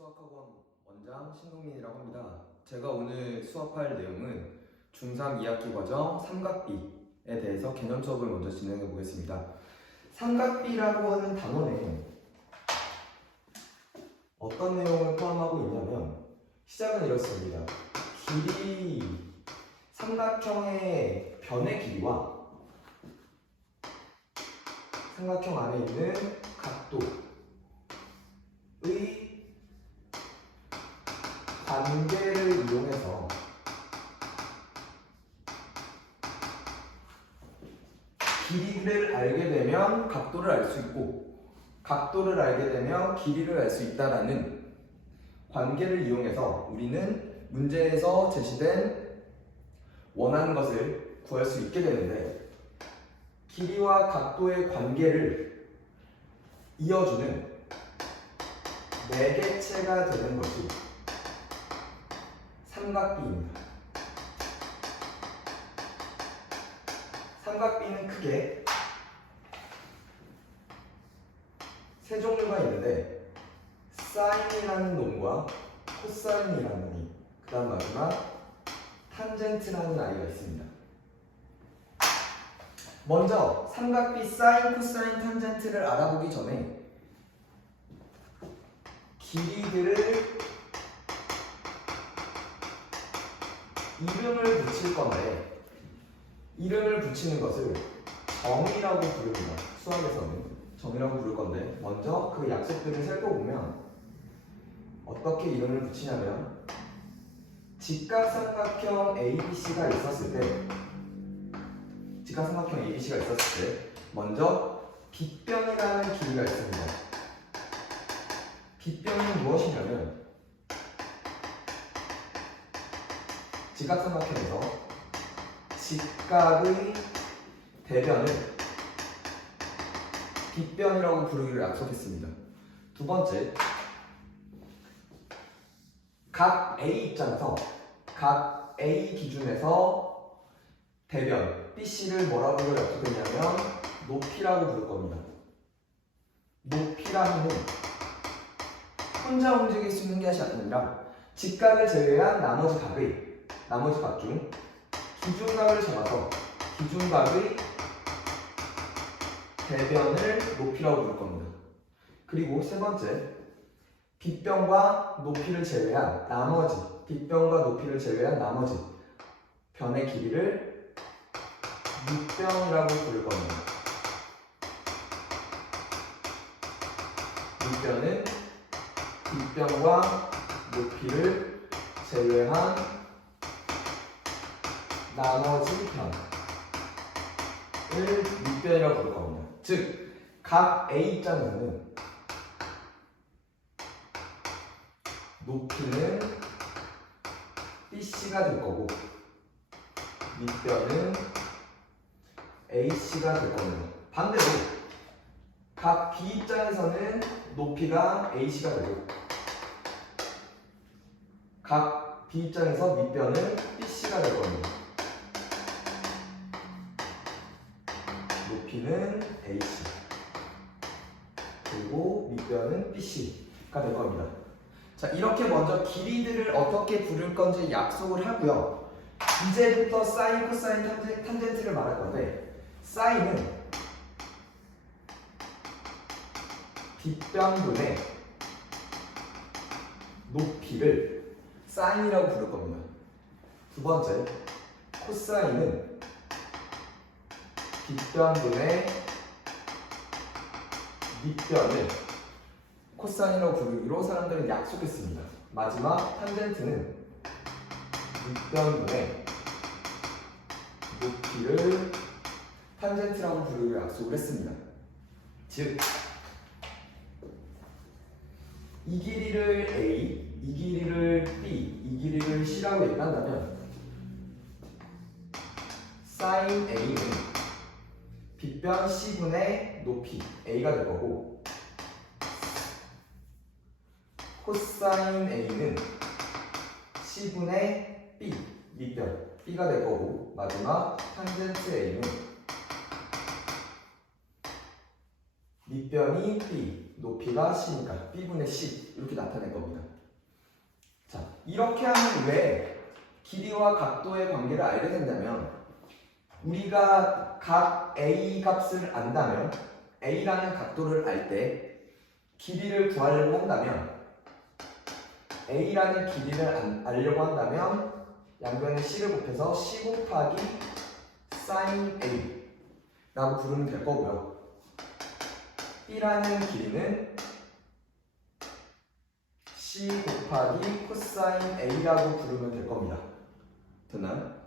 수학학원 원장 신동민이라고 합니다. 제가 오늘 수업할 내용은 중3 2학기 과정 삼각비에 대해서 개념 수업을 먼저 진행해 보겠습니다. 삼각비라고 하는 단어는 어떤 내용을 포함하고 있냐면 시작은 이렇습니다. 삼각형의 변의 길이와 삼각형 안에 있는 각도의 관계를 이용해서 길이를 알게 되면 각도를 알 수 있고, 각도를 알게 되면 길이를 알 수 있다라는 관계를 이용해서 우리는 문제에서 제시된 원하는 것을 구할 수 있게 되는데, 길이와 각도의 관계를 이어주는 매개체가 되는 것이 삼각비입니다. 삼각비는 크게 세 종류가 있는데 사인이라는 놈과 코사인이라는 놈이, 그 다음 마지막 탄젠트라는 아이가 있습니다. 먼저 삼각비 사인, 코사인, 탄젠트를 알아보기 전에 길이들을 이름을 붙일 건데, 이름을 붙이는 것을 정이라고 부릅니다. 수학에서는 정이라고 부를 건데, 먼저 그 약속들을 살펴보면 어떻게 이름을 붙이냐면, 직각삼각형 ABC가 있었을 때, 먼저 빗변이라는 길이가 있습니다. 빗변은 무엇이냐면, 직각삼각형에서 직각의 대변을 빗변이라고 부르기로 약속했습니다. 두 번째, 각 A 입장에서, 각 A 기준에서 대변 BC를 뭐라고 약속했냐면 높이라고 부를 겁니다. 높이라는 혼자 움직일 수 있는 것이 아니라 직각을 제외한 나머지 각 중 기준각을 잡아서 기준각의 대변을 높이라고 부를 겁니다. 그리고 세 번째, 빗변과 높이를 제외한 나머지 변의 길이를 밑변이라고 부를 겁니다. 밑변은 빗변과 높이를 제외한 나머지 편을 밑변이라고 부를 겁니다. 즉, 각 A 입장에서는 높이는 BC가 될 거고 밑변은 AC가 될 겁니다. 반대로 각 B 입장에서는 높이가 AC가 되고 각 B 입장에서 밑변은 BC가 될 겁니다. 높이는 AC 그리고 밑변은 BC가 될 겁니다. 자, 이렇게 먼저 길이들을 어떻게 부를 건지 약속을 하고요. 이제부터 사인, 코사인, 탄젠트를 말할 건데, 사인은 빗변분의 높이를 사인이라고 부를 겁니다. 두 번째, 코사인은 빗변분의 밑변을 코사인이라고 부르기로 사람들은 약속했습니다. 마지막 탄젠트는 밑변분의 높이를 탄젠트라고 부르기로 약속을 했습니다. 즉, 이 길이를 A, 이 길이를 B, 이 길이를 C라고 얘기한다면 사인 A는 빗변 C분의 높이 A가 될 거고, 코사인 A는 C분의 B, 밑변 B가 될 거고, 마지막 탄젠트 A는 밑변이 B, 높이가 C니까 B분의 C 이렇게 나타낼 겁니다. 자, 이렇게 하면 왜 길이와 각도의 관계를 알게 된다면 우리가 각 A 값을 안다면 A라는 각도를 알 때 길이를 구하려고 한다면 A라는 길이를 알려고 한다면 양변에 C를 곱해서 C 곱하기 sin A 라고 부르면 될 거고요. B라는 길이는 C 곱하기 코사인 A라고 부르면 될 겁니다. 됐나요?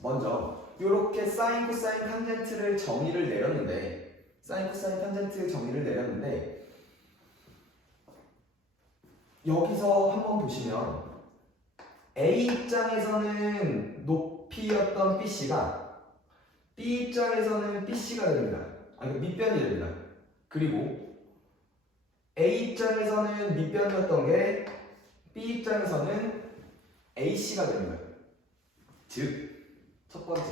먼저 이렇게 사인, 코사인, 탄젠트를 정의를 내렸는데 사인, 코사인, 탄젠트 정의를 내렸는데 여기서 한번 보시면 A 입장에서는 높이였던 BC가 B 입장에서는 BC가 됩니다. 아니 밑변이 됩니다. 그리고 A 입장에서는 밑변이었던 게 B 입장에서는 AC가 됩니다. 즉, 첫 번째,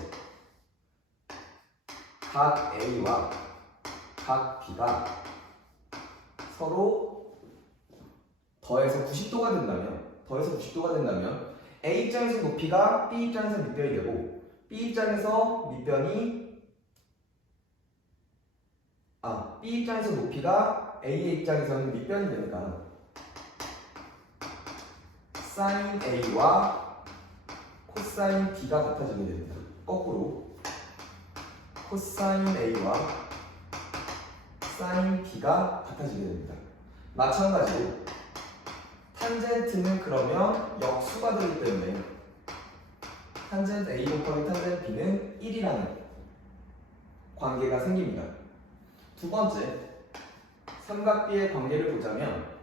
각 A와 각 B가 서로 더해서 90도가 된다면 A 입장에서 높이가 B 입장에서 밑변이 되고 B 입장에서 높이가 A의 입장에서는 밑변이 되니까 sin A와 코사인 B가 같아지게 됩니다. 거꾸로 코사인 A와 sin B가 같아지게 됩니다. 마찬가지로 탄젠트는 그러면 역수가 되기 때문에 탄젠트 A 곱하기 탄젠트 B는 1이라는 관계가 생깁니다. 두 번째, 삼각비의 관계를 보자면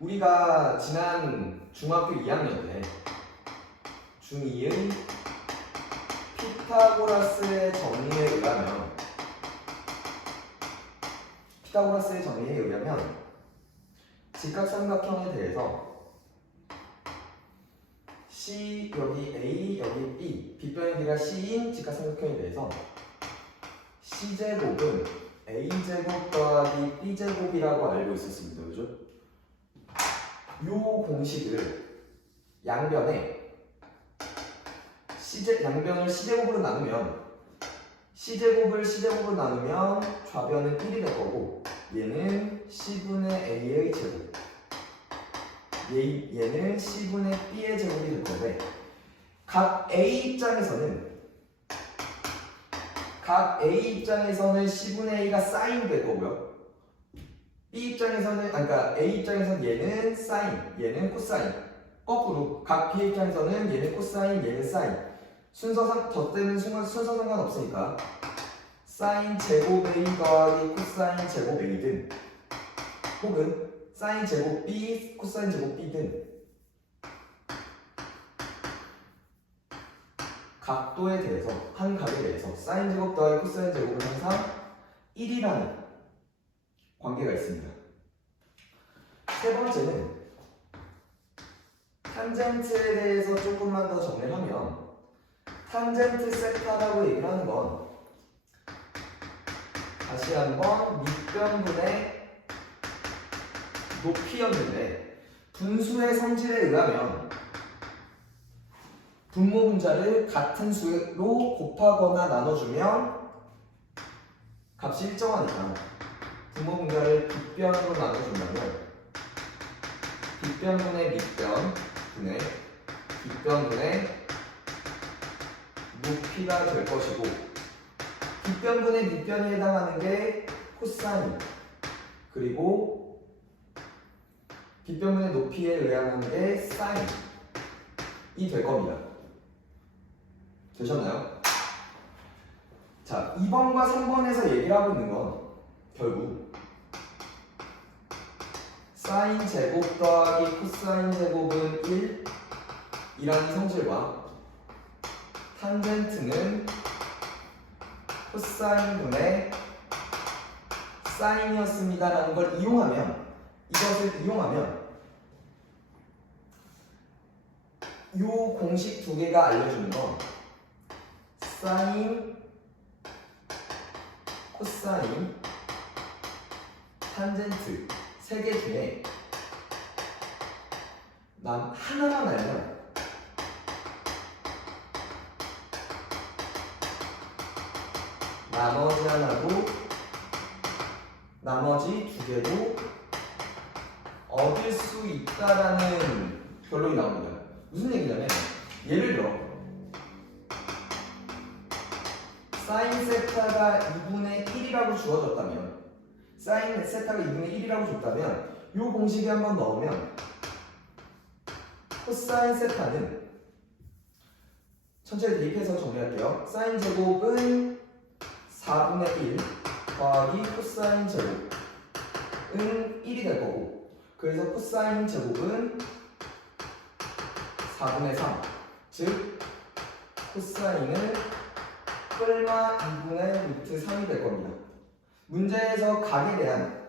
우리가 지난 중학교 2학년 때 중2의 피타고라스의 정리에 의하면 직각삼각형에 대해서 C 여기 A 여기 B 빗변의 길이가 C인 직각삼각형에 대해서 C제곱은 A제곱 더하기 B제곱이라고 알고 있었습니다. 그죠? 요 공식을 양변을 C제곱으로 나누면 좌변은 1이 될 거고 얘는 C분의 A의 제곱 얘는 C분의 B의 제곱이 될 건데 각 A 입장에서는 C분의 A가 사인 될 거고요. B 입장에서는 A 입장에서는 얘는 사인, 얘는 코사인. 거꾸로 각 B 입장에서는 얘는 코사인, 얘는 사인. 저 때는 순서 상관없으니까 사인 제곱 A 더하기 코사인 제곱 A든 혹은 사인 제곱 B, 코사인 제곱 B든 각도에 대해서 한 각에 대해서 사인 제곱 더하기 코사인 제곱은 항상 1이라는 관계가 있습니다. 세 번째는 탄젠트에 대해서 조금만 더 정리를 하면 탄젠트 세타라고 얘기를 하는 건 다시 한번 밑변분의 높이였는데 분수의 성질에 의하면 분모 분자를 같은 수로 곱하거나 나눠주면 값이 일정하니까 분모 분자를 빗변으로 나눠주면 빗변분의 밑변분의 높이가 될 것이고 빗변분의 밑변에 해당하는 게 코사인 그리고 빗변분의 높이에 의하는 게 사인이 될 겁니다. 되셨나요? 자, 2번과 3번에서 얘기를 하고 있는 건 결국 사인 제곱 더하기 코사인 제곱은 1이라는 성질과 탄젠트는 코사인분의 사인이었습니다라는 걸 이것을 이용하면 이 공식 두 개가 알려주는 건 사인 코사인, 탄젠트 세 개 중에 난 하나만 알면 나머지 하나도 나머지 두 개도 얻을 수 있다라는 결론이 나옵니다. 무슨 얘기냐면 예를 들어 사인 세타가 2분의 1이라고 주어졌다면 사인 세타가 2분의 1이라고 줬다면 이 공식에 한번 넣으면 코사인 세타는 천천히 대입해서 정리할게요. 사인 제곱은 4분의 1 더하기 코사인 제곱은 1이 될 거고 그래서 코사인 제곱은 4분의 3 즉 코사인은 뿔마 2분의 루트 3이 될 겁니다. 문제에서 각에 대한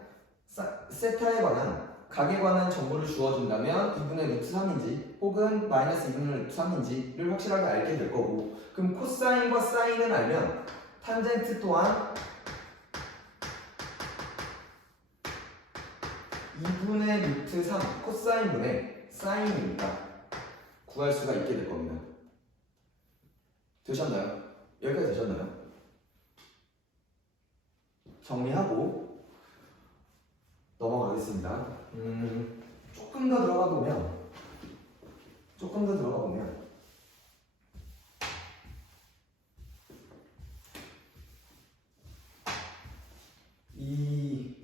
세타에 관한 각에 관한 정보를 주어준다면 2분의 루트 3인지 혹은 마이너스 2분의 루트 3인지를 확실하게 알게 될 거고 그럼 코사인과 사인을 알면 탄젠트 또한 2분의 루트 3 코사인분의 사인이니까 구할 수가 있게 될 겁니다. 되셨나요? 여기까지 되셨나요? 정리하고 넘어가겠습니다. 조금 더 들어가 보면 이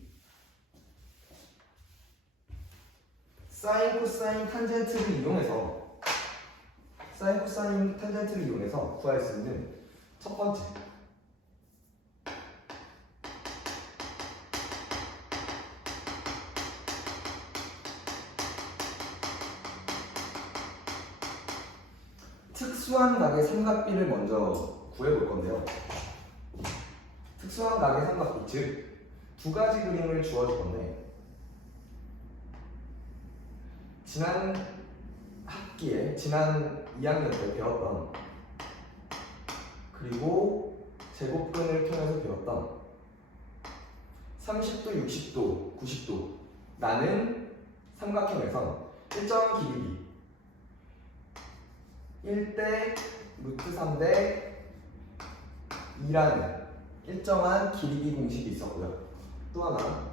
사인 코사인 탄젠트를 이용해서 구할 수 있는 첫 번째 특수한 각의 삼각비를 먼저 구해볼 건데요. 특수한 각의 삼각비, 즉 두 가지 그림을 주어줄 건데 지난 2학년 때 배웠던 그리고 제곱근을 통해서 배웠던 30도, 60도, 90도 라는 삼각형에서 일정한 길이 1대 루트 3대 2라는 일정한 길이 공식이 있었고요. 또 하나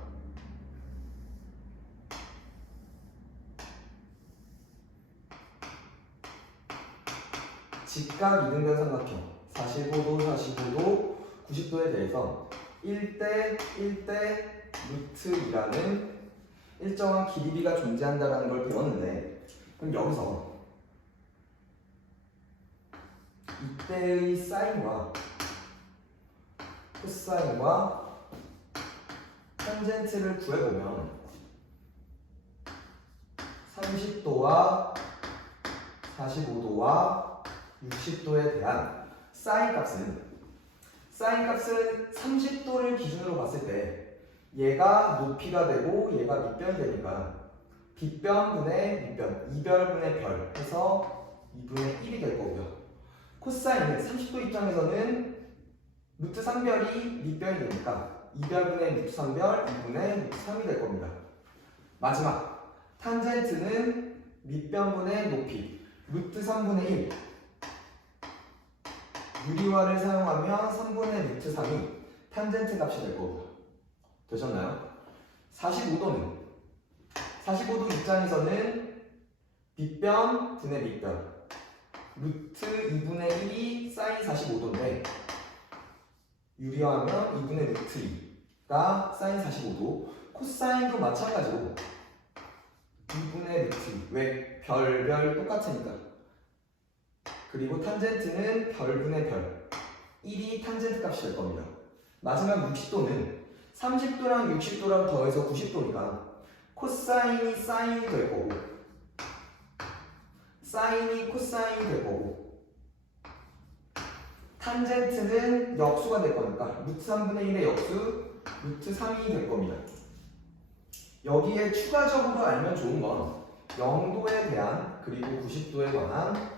직각 이등변 삼각형 45도, 45도, 90도에 대해서 1대 루트 2라는 일정한 길이가 존재한다는 걸 배웠는데 그럼 여기서 이때의 사인과 코사인과 탄젠트를 구해보면 30도와 45도와 60도에 대한 사인 값은 30도를 기준으로 봤을 때 얘가 높이가 되고 얘가 밑변이 되니까 빗변분의 밑변, 이별분의 별 해서 2분의 1이 될 거고요. 코사인은 30도 입장에서는 루트 3별이 밑변이 되니까 2별분의 루트 3별 2분의 루트 3이 될 겁니다. 마지막 탄젠트는 밑변분의 높이 루트 3분의 1 유리화를 사용하면 3분의 루트 3이 탄젠트 값이 될 거고요. 되셨나요? 45도 입장에서는 빗변 분의 밑변 루트 2분의 1이 사인 45도인데 유리화하면 2분의 루트 2가 사인 45도 코사인도 마찬가지로 2분의 루트 2 왜? 별 똑같으니까 그리고 탄젠트는 별분의 별 1이 탄젠트 값이 될 겁니다. 마지막 60도는 30도랑 60도랑 더해서 90도니까 코사인이 사인이 될 거고 사인이 코사인이 될 거고 탄젠트는 역수가 될 거니까 루트 3분의 1의 역수 루트 3이 될 겁니다. 여기에 추가적으로 알면 좋은 건 0도에 대한 그리고 90도에 관한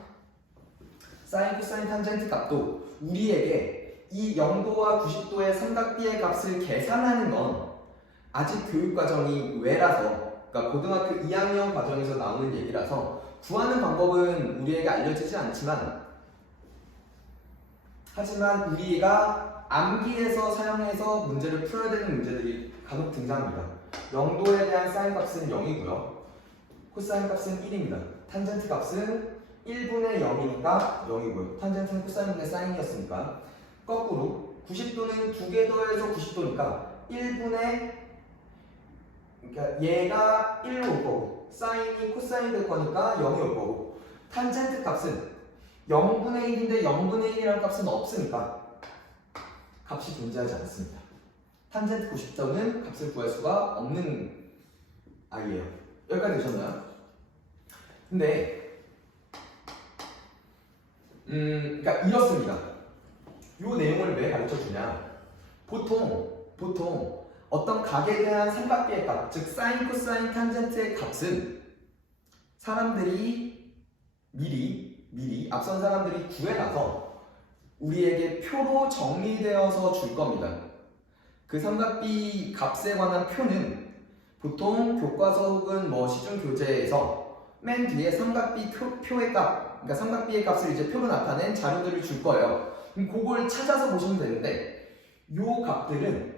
사인, 코사인, 탄젠트 값도 우리에게 이 0도와 90도의 삼각비의 값을 계산하는 건 아직 교육과정이 외라서, 그러니까 고등학교 2학년 과정에서 나오는 얘기라서 구하는 방법은 우리에게 알려지지 않지만, 하지만 우리가 암기해서 사용해서 문제를 풀어야 되는 문제들이 간혹 등장합니다. 0도에 대한 사인 값은 0이고요. 코사인 값은 1입니다. 탄젠트 값은 1분의 0이니까 0이고요. 탄젠트는 코사인분의 사인이었으니까. 거꾸로 90도는 2개 더해서 90도니까 1분의, 그러니까 얘가 1로 올 거고 사인이 코사인 될 거니까 0이 올 거고, 탄젠트 값은 0분의 1인데 0분의 1이라는 값은 없으니까 값이 존재하지 않습니다. 탄젠트 90도는 값을 구할 수가 없는 아이예요. 여기까지 되셨나요? 근데 그러니까 이렇습니다. 이 내용을 왜 가르쳐 주냐? 보통 어떤 각에 대한 삼각비의 값, 즉 사인, 코사인, 탄젠트의 값은 사람들이 미리 앞선 사람들이 구해놔서 우리에게 표로 정리되어서 줄 겁니다. 그 삼각비 값에 관한 표는 보통 교과서 혹은 시중 교재에서 맨 뒤에 삼각비 표의 값, 그러니까 삼각비의 값을 이제 표로 나타낸 자료들을 줄 거예요. 그럼 그걸 찾아서 보시면 되는데, 이 값들은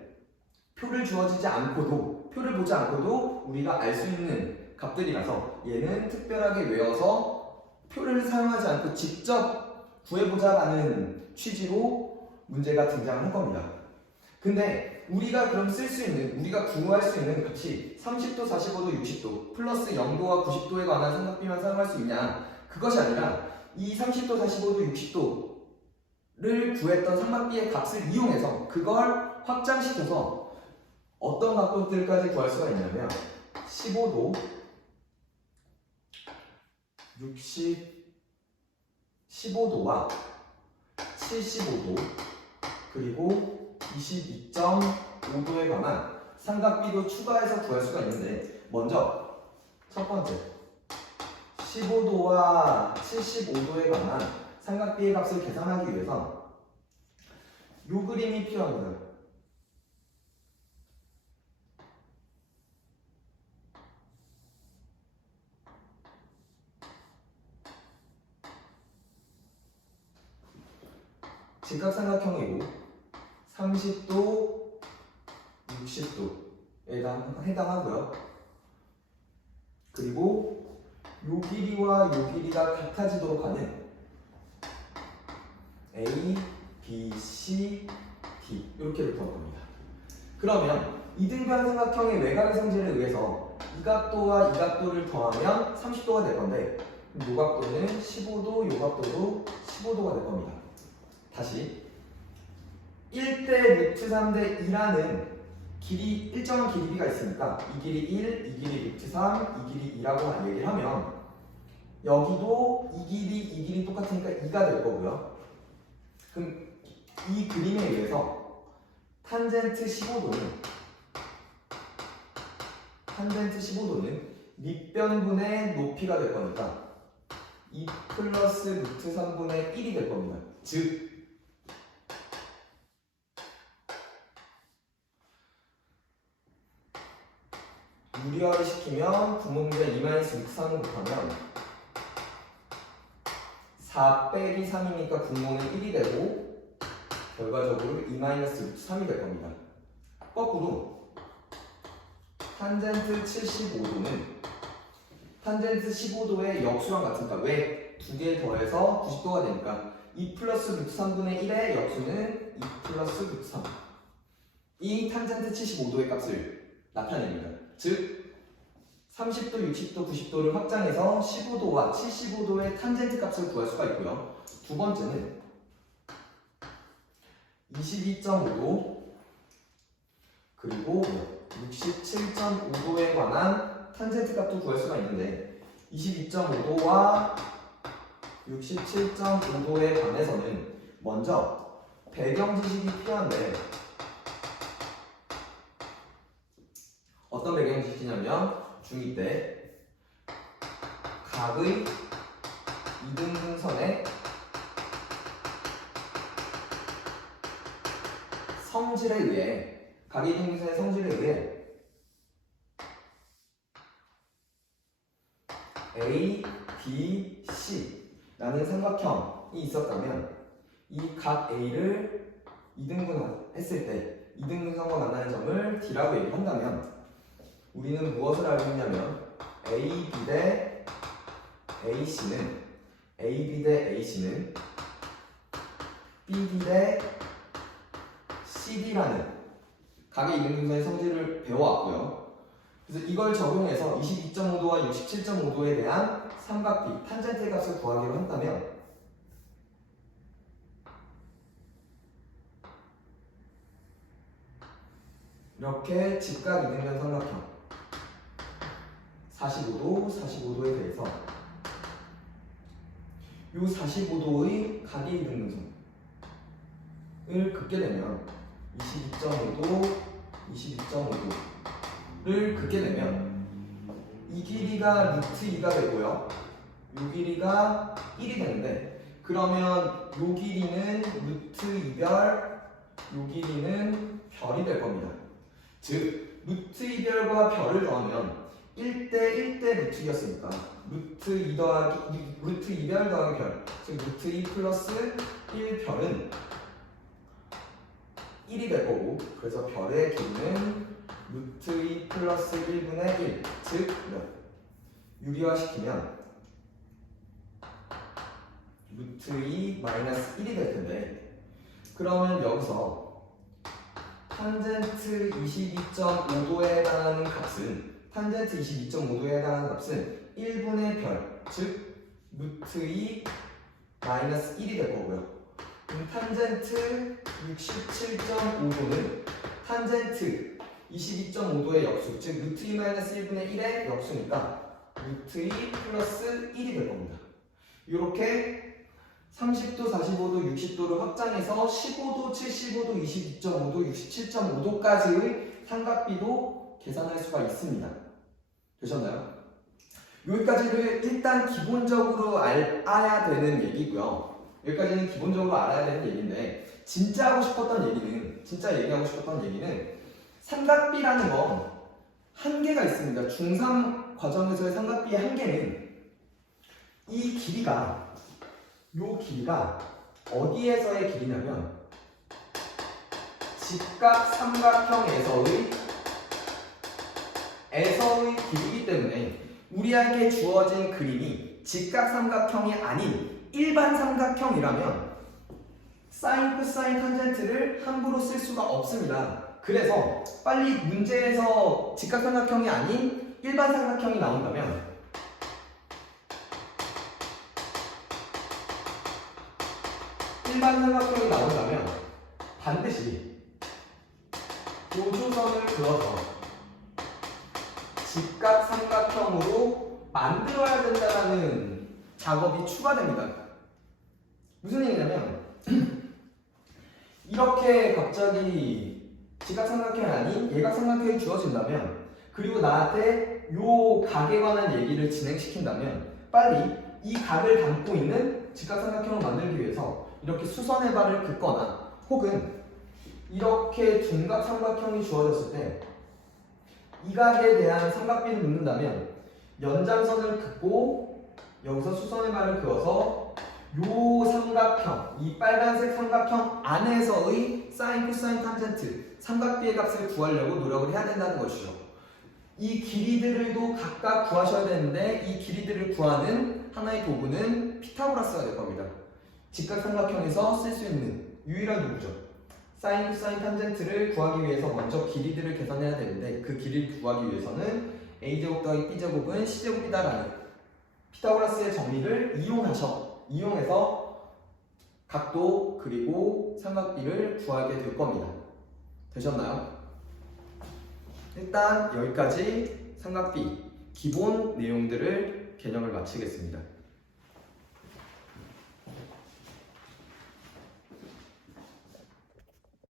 표를 주어지지 않고도, 표를 보지 않고도 우리가 알 수 있는 값들이라서 얘는 특별하게 외워서 표를 사용하지 않고 직접 구해보자라는 취지로 문제가 등장할 겁니다. 근데 우리가 그럼 쓸 수 있는, 우리가 구할 수 있는 값이 30도, 45도, 60도 플러스 0도와 90도에 관한 삼각비만 사용할 수 있냐? 그것이 아니라 이 30도, 45도, 60도를 구했던 삼각비의 값을 이용해서 그걸 확장시켜서 어떤 각도들까지 구할 수가 있냐면 15도, 15도와 75도 그리고 22.5도에 관한 삼각비도 추가해서 구할 수가 있는데, 먼저 첫 번째 15도와 75도에 관한 삼각비의 값을 계산하기 위해서 이 그림이 필요합니다. 직각삼각형이고 30도, 60도에 해당하고요. 그리고 요 길이와 요 길이가 같아지도록 하는 A, B, C, D 이렇게 이루어질 겁니다. 그러면 이등변 삼각형의 외곽의 성질에 의해서 이 각도와 이 각도를 더하면 30도가 될 건데, 이 각도는 15도, 이 각도도 15도가 될 겁니다. 다시 1대 루트 3대 2라는 길이, 일정한 길이가 있으니까 이 길이 1, 이 길이 루트 3, 이 길이 2라고 얘기를 하면 여기도 이 길이 똑같으니까 2가 될 거고요. 그럼 이 그림에 의해서 탄젠트 15도는 밑변분의 높이가 될 거니까 2 플러스 루트 3분의 1이 될 겁니다. 즉 무리화를 시키면 부모문제 2-루트 3을 곱하면 4 빼기 3이니까 분모는 1이 되고 결과적으로 2-루트 3이 될 겁니다. 거꾸로 탄젠트 75도는 탄젠트 15도의 역수랑 같으니까 왜? 두 개 더해서 90도가 되니까 2 플러스 루트 3분의 1의 역수는 2 플러스 루트 3. 이 탄젠트 75도의 값을 나타냅니다. 즉 30도, 60도, 90도를 확장해서 15도와 75도의 탄젠트 값을 구할 수가 있고요. 두 번째는 22.5도 그리고 67.5도에 관한 탄젠트 값도 구할 수가 있는데, 22.5도와 67.5도에 관해서는 먼저 배경 지식이 필요한데, 어떤 배경 지식이냐면 중2 때 각의 이등분선의 성질에 의해 각이등분선의 성질에 의해 A, B, C라는 삼각형이 있었다면 이 각 A를 이등분했을 때 이등분선과 만나는 점을 D라고 얘기한다면 우리는 무엇을 알고 있냐면 AB 대 AC는 AB 대 AC는 BD 대 CD라는 각의 이등분선의 성질을 배워왔고요. 그래서 이걸 적용해서 22.5도와 67.5도에 대한 삼각비, 탄젠트의 값을 구하기로 한다면 이렇게 직각 이등변 삼각형 45도, 45도에 대해서 이 45도의 각의 이등분선을 긋게 되면 22.5도, 22.5도를 긋게 되면 이 길이가 루트 2가 되고요. 이 길이가 1이 되는데 그러면 이 길이는 루트 2별, 이 길이는 별이 될 겁니다. 즉 루트 2별과 별을 더하면 1대 1대 루트 2였으니까 루트 2 더하기 루트 2별 더하기 별, 즉 루트 2 플러스 1별은 1이 될 거고 그래서 별의 길이는 루트 2 플러스 1분의 1, 즉 유리화시키면 루트 2 마이너스 1이 될 텐데 그러면 여기서 탄젠트 22.5도에 해당하는 값은 탄젠트 22.5도에 해당하는 값은 1분의 별, 즉 루트 2 마이너스 1이 될 거고요. 그럼 탄젠트 67.5도는 탄젠트 22.5도의 역수, 즉 루트 2 마이너스 1분의 1의 역수니까 루트 2 플러스 1이 될 겁니다. 이렇게 30도, 45도, 60도를 확장해서 15도, 75도, 22.5도, 67.5도까지의 삼각비도 계산할 수가 있습니다. 되셨나요? 여기까지를 일단 기본적으로 알아야 되는 얘기고요. 여기까지는 기본적으로 알아야 되는 얘기인데 진짜 하고 싶었던 얘기는, 진짜 얘기하고 싶었던 얘기는 삼각비라는 건 한계가 있습니다. 중3 과정에서의 삼각비의 한계는 이 길이가 어디에서의 길이냐면 직각 삼각형에서의 길이기 때문에 우리에게 주어진 그림이 직각 삼각형이 아닌 일반 삼각형이라면 사인, 코사인, 탄젠트를 함부로 쓸 수가 없습니다. 그래서 빨리 문제에서 직각 삼각형이 아닌 일반 삼각형이 나온다면 반드시 보조선을 그어서 직각 삼각형으로 만들어야 된다는 작업이 추가됩니다. 무슨 얘기냐면 이렇게 갑자기 직각 삼각형이 아닌 예각 삼각형이 주어진다면 그리고 나한테 요 각에 관한 얘기를 진행시킨다면 빨리 이 각을 담고 있는 직각 삼각형을 만들기 위해서 이렇게 수선의 발을 긋거나 혹은 이렇게 둔각 삼각형이 주어졌을 때 이 각에 대한 삼각비를 묻는다면 연장선을 긋고 여기서 수선의 발을 그어서 요 삼각형, 이 빨간색 삼각형 안에서의 사인, 코사인, 탄젠트 삼각비의 값을 구하려고 노력을 해야 된다는 것이죠. 이 길이들도 각각 구하셔야 되는데 이 길이들을 구하는 하나의 도구는 피타고라스가 될 겁니다. 직각 삼각형에서 쓸 수 있는 유일한 도구죠. 사인, 코사인, 탄젠트를 구하기 위해서 먼저 길이들을 계산해야 되는데 그 길이를 구하기 위해서는 a제곱 더하기 b제곱은 c제곱이다라는 피타고라스의 정리를 이용해서 각도 그리고 삼각비를 구하게 될 겁니다. 되셨나요? 일단 여기까지 삼각비 기본 내용들을 개념을 마치겠습니다.